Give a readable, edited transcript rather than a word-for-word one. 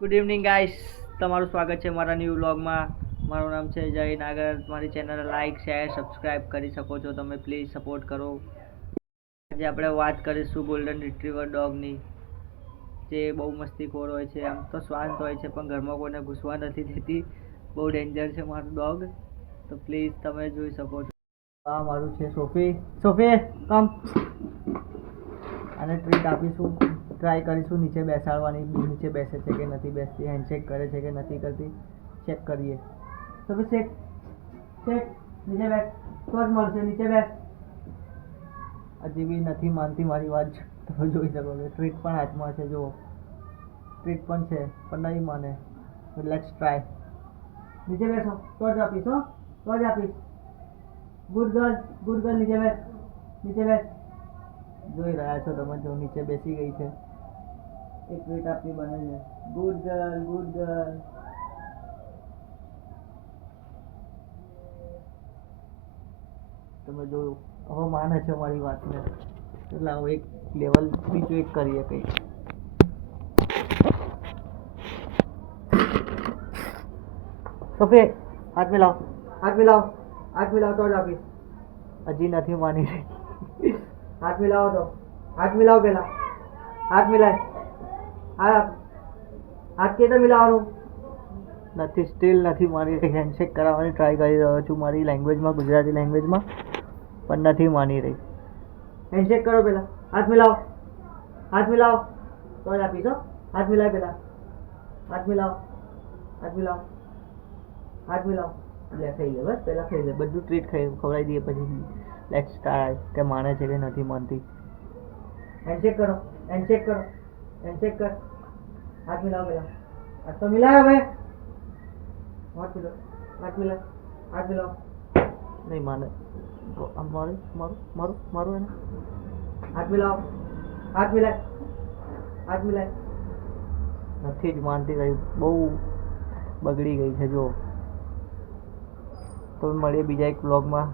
Good evening guys, તમારું સ્વાગત છે મારા ન્યૂ વ્લોગમાં. મારું નામ છે જય નાગર. મારી ચેનલ લાઈક શેર સબસ્ક્રાઈબ કરી શકો છો તમે, પ્લીઝ સપોર્ટ કરો. આજે આપણે વાત કરીશું ગોલ્ડન રિટ્રીવર ડોગની, જે બહુ મસ્તીખોર હોય છે. આમ તો શાંત હોય છે પણ ઘરમાં કોઈને ઘૂસવા નથી દેતી. બહુ ડેન્જર છે મારું ડોગ, તો પ્લીઝ તમે જોઈ શકો છો. આ મારું છે સોફી. સોફી કમ. આને ટ્રીટ આપીશું, ટ્રાય કરીશું નીચે બેસાડવાની. નીચે બેસે છે કે નથી બેસતી, હેન્ડશેક કરે છે કે નથી કરતી, ચેક કરીએ. તો શેક શેક નીચે બેસ તો જ મળશે. નીચે બેસ. હજી બી નથી માનતી મારી વાત, તમે જોઈ શકો છો. ટ્રીટ પણ હાથમાં છે, જુઓ ટ્રીટ પણ છે પણ નહીં માને. Let's try. નીચે બેસો તો જ આપીશ, હો તો જ આપીશ. Good girl, good girl. નીચે બેસ, નીચે બેસ. જોઈ રહ્યા છો તમે, જો નીચે બેસી ગઈ છે. એક ટ્રીટ આપવી બને છે. Good girl, good girl. તમે જોયું, હવે માને છે મારી વાતને. એટલે હવે એક લેવલ બીજું એક કરીએ કંઈક. સોફી હાથ મિલાવ, હાથ મિલાવ, હાથ મિલાવ તો જ આપીશ. હજી નથી માની રહી. હાથ મિલાવો તો, હાથ મિલાવો પેલા, હાથ મિલાય. હાથ કે તો મિલાવાનું નથી, સ્ટીલ નથી માની રહી. હેન્ડશેક કરાવવાની ટ્રાય કરી રહ્યો છું મારી લેંગ્વેજમાં, ગુજરાતી લેંગ્વેજમાં, પણ નથી માની રહી. હેન્ડશેક કરો પેલા, હાથ મિલાવો, હાથ મિલાવો તો જ આપીશ, હો. હાથ મિલાય પેલા, હાથ મિલાવો, હાથ મિલાવો, હાથ મિલાવો. લે ખાઈ લે, બસ પેલા ખાઈ લે. બધું ટ્રીટ ખવડાવી દઈએ પછી લેટ્સ ટ્રાય કે માને છે કે નથી માનતી. હેન્ડશેક કરો, હેન્ડશેક કરો, હેન્ડશેક કર. હાથ મિલાવો પેલા, હાથ તો મિલાય હવે. હાથ મિલાવો, હાથ મિલાવ, હાથ મિલાવો. નહીં માને. મારું મારું મારું મારું એને. હાથ મિલાવો, હાથ મિલાય, હાથ મિલાય. નથી જ માનતી રહી, બહુ બગડી ગઈ છે જો. તો મળીએ બીજા એક વ્લોગમાં.